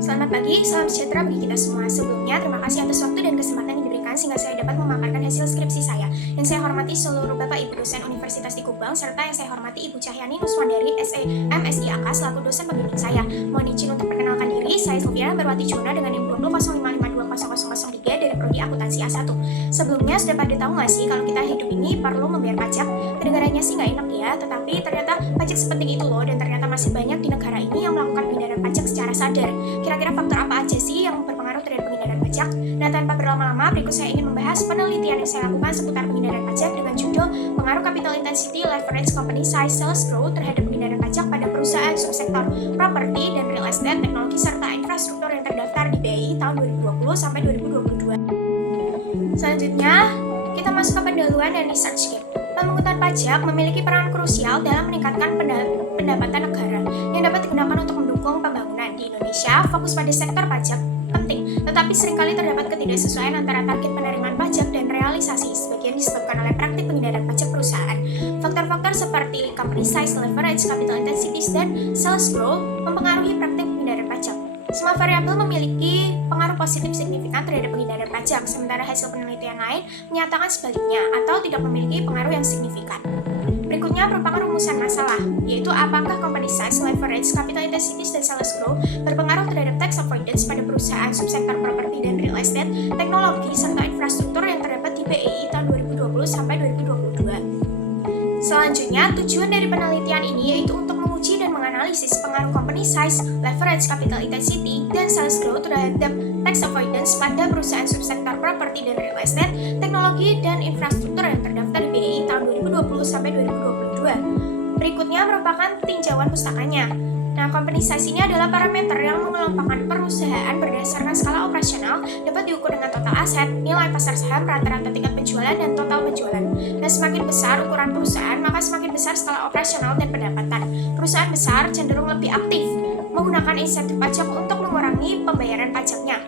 Selamat pagi, salam sejahtera bagi kita semua. Sebelumnya, terima kasih atas waktu dan kesempatan yang diberikan sehingga saya dapat memaparkan hasil skripsi saya. Yang saya hormati seluruh Bapak Ibu dosen Universitas di Kubang, serta yang saya hormati Ibu Cahyani Nuswandari, SE, MSIAK, selaku dosen pembimbing saya. Mohon izin untuk perkenalkan diri, saya Sylvia Berwati Jona dengan NIM 2005520003 dari Prodi Akuntansi A1. Sebelumnya, sudah pada tahu nggak sih kalau kita hidup ini perlu membayar pajak? Kedengarannya sih nggak enak ya, tetapi ternyata pajak sepenting itu loh, dan ternyata masih banyak di negara ini yang melakukan pengindaran pajak secara sadar. Kira-kira faktor apa aja sih yang berpengaruh terhadap pengindaran pajak? Nah, tanpa berlama-lama, berikut saya ingin membahas penelitian yang saya lakukan seputar pengindaran pajak dengan judul Pengaruh Capital Intensity, Leverage, Company Size, Sales Growth terhadap pengindaran pajak pada perusahaan subsektor properti dan real estate, teknologi, serta infrastruktur yang terdaftar di BI tahun 2020 sampai 2022. Selanjutnya, kita masuk ke pendahuluan dan research gap. Pemungutan pajak memiliki peran krusial dalam meningkatkan pendapatan negara yang dapat digunakan untuk mendukung pembangunan di Indonesia. Fokus pada sektor pajak penting, tetapi seringkali terdapat ketidaksesuaian antara target penerimaan pajak dan realisasi, sebagian disebabkan oleh praktik pengindaran pajak perusahaan. Faktor-faktor seperti company size, leverage, capital intensity, dan sales growth mempengaruhi praktik pengindaran pajak. Semua variabel memiliki pengaruh positif signifikan terhadap pengindaran pajak, sementara hasil penelitian lain menyatakan sebaliknya atau tidak memiliki pengaruh yang signifikan. Berikutnya merupakan rumusan masalah, yaitu apakah company size, leverage, capital intensity, dan sales growth berpengaruh terhadap tax avoidance pada perusahaan subsektor properti dan real estate, teknologi, serta infrastruktur yang terdapat di BEI tahun 2020 sampai 2022. Selanjutnya, tujuan dari penelitian ini yaitu untuk menguji dan menganalisis pengaruh company size, leverage, capital intensity, dan sales growth terhadap tax avoidance pada perusahaan subsektor properti dan real estate, teknologi, dan infrastruktur yang terdaftar di BEI tahun 2020 sampai 2022. Berikutnya merupakan tinjauan pustakanya. Nah, company size ini adalah parameter yang mengelompokkan perusahaan berdasarkan skala operasional, dapat diukur dengan total aset, nilai pasar saham, rata-rata tingkat penjualan, dan total penjualan. Nah, semakin besar ukuran perusahaan, maka semakin besar skala operasional dan pendapatan. Perusahaan besar cenderung lebih aktif menggunakan insentif pajak untuk mengurangi pembayaran pajaknya.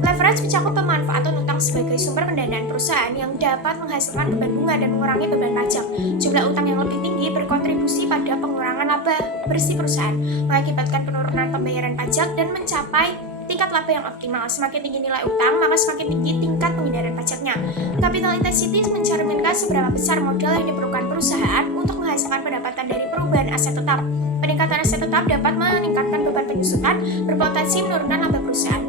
Leverage mencakup pemanfaatan utang sebagai sumber pendanaan perusahaan yang dapat menghasilkan beban bunga dan mengurangi beban pajak. Jumlah utang yang lebih tinggi berkontribusi pada pengurangan laba bersih perusahaan, mengakibatkan penurunan pembayaran pajak dan mencapai tingkat laba yang optimal. Semakin tinggi nilai utang, maka semakin tinggi tingkat pengindaran pajaknya. Capital intensity mencerminkan seberapa besar modal yang diperlukan perusahaan untuk menghasilkan pendapatan dari perubahan aset tetap. Peningkatan aset tetap dapat meningkatkan beban penyusutan, berpotensi menurunkan laba perusahaan.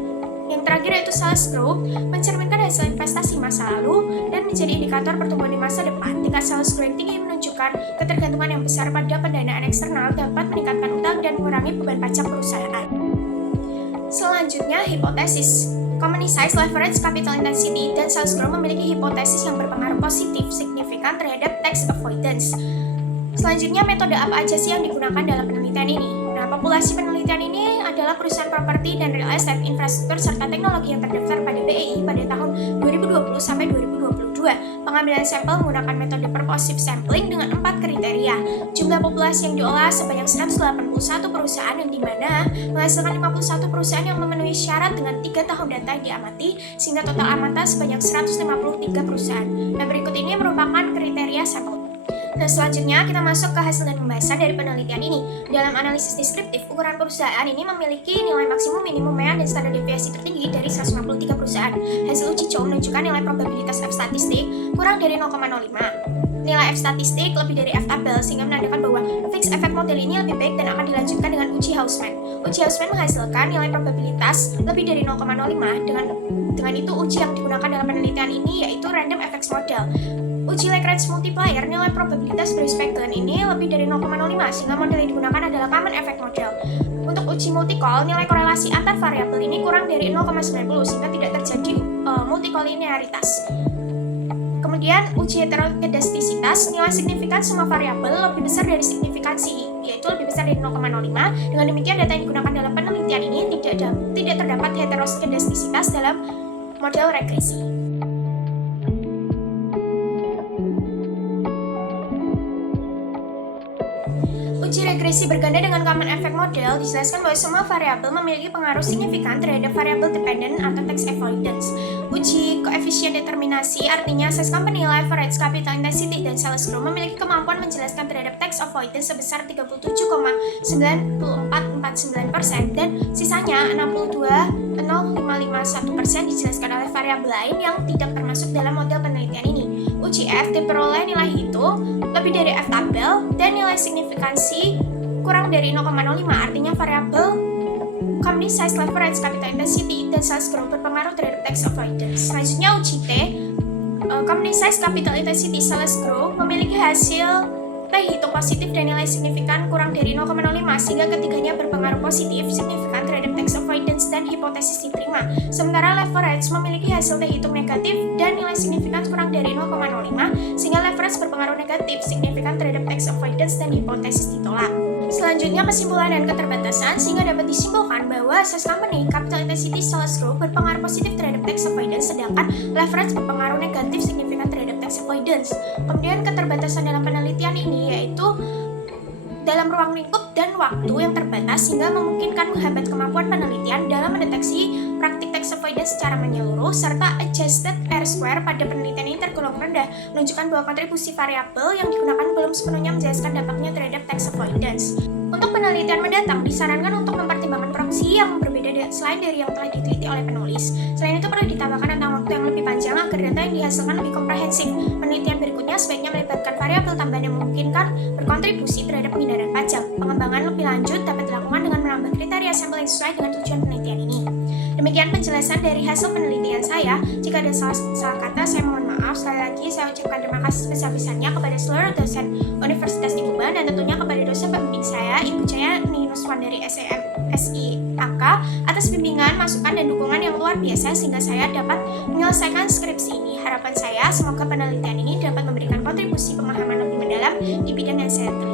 Yang terakhir yaitu sales growth, mencerminkan hasil investasi masa lalu dan menjadi indikator pertumbuhan di masa depan. Tingkat sales growth yang tinggi menunjukkan ketergantungan yang besar pada pendanaan eksternal, dapat meningkatkan utang dan mengurangi beban pajak perusahaan. Selanjutnya, hipotesis. Company size, leverage, capital intensity, dan sales growth memiliki hipotesis yang berpengaruh positif signifikan terhadap tax avoidance. Selanjutnya, metode apa aja sih yang digunakan dalam penelitian ini? Nah, populasi penelitian ini adalah perusahaan properti dan real estate, infrastruktur, serta teknologi yang terdaftar pada BEI pada tahun 2020 sampai 2022. Pengambilan sampel menggunakan metode purposive sampling dengan 4 kriteria. Jumlah populasi yang diolah sebanyak 181 perusahaan, yang dimana menghasilkan 51 perusahaan yang memenuhi syarat dengan 3 tahun data yang diamati, sehingga total amatan sebanyak 153 perusahaan. Nah, berikut ini merupakan kriteria sampel. Nah, selanjutnya kita masuk ke hasil dan pembahasan dari penelitian ini. Dalam analisis deskriptif, ukuran perusahaan ini memiliki nilai maksimum, minimum, mean, dan standar deviasi tertinggi dari 153 perusahaan. Hasil uji coba menunjukkan nilai probabilitas F statistik kurang dari 0,05. Nilai F statistik lebih dari F tabel, sehingga menandakan bahwa fixed effect model ini lebih baik dan akan dilanjutkan dengan uji Hausman. Uji Hausman menghasilkan nilai probabilitas lebih dari 0,05. Dengan itu, uji yang digunakan dalam penelitian ini yaitu random effects model. Uji Lagrange multiplier, nilai probabilitas berespek dengan ini lebih dari 0,05, sehingga model yang digunakan adalah common effect model. Untuk uji multicol, nilai korelasi antar variabel ini kurang dari 0,90, sehingga tidak terjadi multikolinearitas. Kemudian, uji heterokedastisitas, nilai signifikan semua variabel lebih besar dari signifikansi, yaitu lebih besar dari 0,05. Dengan demikian, data yang digunakan dalam penelitian ini tidak terdapat heterokedastisitas dalam model regresi. Uji Regresi berganda dengan common effect model dijelaskan bahwa semua variabel memiliki pengaruh signifikan terhadap variabel dependent atau tax avoidance. Uji koefisien determinasi artinya size company, leverage, capital intensity, dan sales growth memiliki kemampuan menjelaskan terhadap tax avoidance sebesar 37,9449% dan sisanya 62,0551% dijelaskan oleh variabel lain yang tidak termasuk dalam model penelitian ini. Uji F diperoleh nilai hitung lebih dari F tabel dan nilai signifikansi kurang dari 0,05, artinya variabel company size, leverage, capital intensity, dan sales growth berpengaruh terhadap tax avoidance. Selanjutnya uji T, company size, capital intensity, sales growth memiliki hasil T hitung positif dan nilai signifikan kurang dari 0,05 sehingga ketiganya berpengaruh positif signifikan terhadap tax avoidance dan hipotesis diterima. Sementara leverage memiliki hasil T hitung negatif dan nilai signifikan kurang dari 0,05 sehingga leverage berpengaruh negatif signifikan terhadap tax avoidance dan hipotesis ditolak. Selanjutnya kesimpulan dan keterbatasan, sehingga dapat disimpulkan bahwa size company, capital intensity, sales growth berpengaruh positif terhadap tax avoidance sedangkan leverage berpengaruh negatif signifikan terhadap tax avoidance. Kemudian keterbatasan dalam penelitian ini yaitu dalam ruang lingkup dan waktu yang terbatas sehingga memungkinkan menghambat kemampuan penelitian dalam mendeteksi praktik tax avoidance secara menyeluruh, serta adjusted R-square pada penelitian ini tergolong rendah, menunjukkan bahwa kontribusi variabel yang digunakan belum sepenuhnya menjelaskan dampaknya terhadap tax avoidance. Untuk penelitian mendatang, disarankan untuk mempertimbangkan proxy yang berbeda selain dari yang telah diteliti oleh penulis. Selain itu perlu ditambahkan tentang waktu yang lebih panjang agar data yang dihasilkan lebih komprehensif. Penelitian berikutnya sebaiknya melibatkan variabel tambahan yang memungkinkan berkontribusi terhadap penghindaran pajak. Pengembangan lebih lanjut dapat dilakukan dengan menambah kriteria sampel yang sesuai dengan tujuan penelitian ini. Demikian penjelasan dari hasil penelitian saya. Jika ada salah kata, saya mohon maaf. Sekali lagi, saya ucapkan terima kasih sebesar-besarnya kepada seluruh dosen Universitas di Kuban dan tentunya kepada dosen pembimbing saya, Ibu Chayani Nuswan dari SIAK, atas bimbingan, masukan, dan dukungan yang luar biasa sehingga saya dapat menyelesaikan skripsi ini. Harapan saya, semoga penelitian ini dapat memberikan kontribusi pemahaman lebih mendalam di bidang yang saya teliti.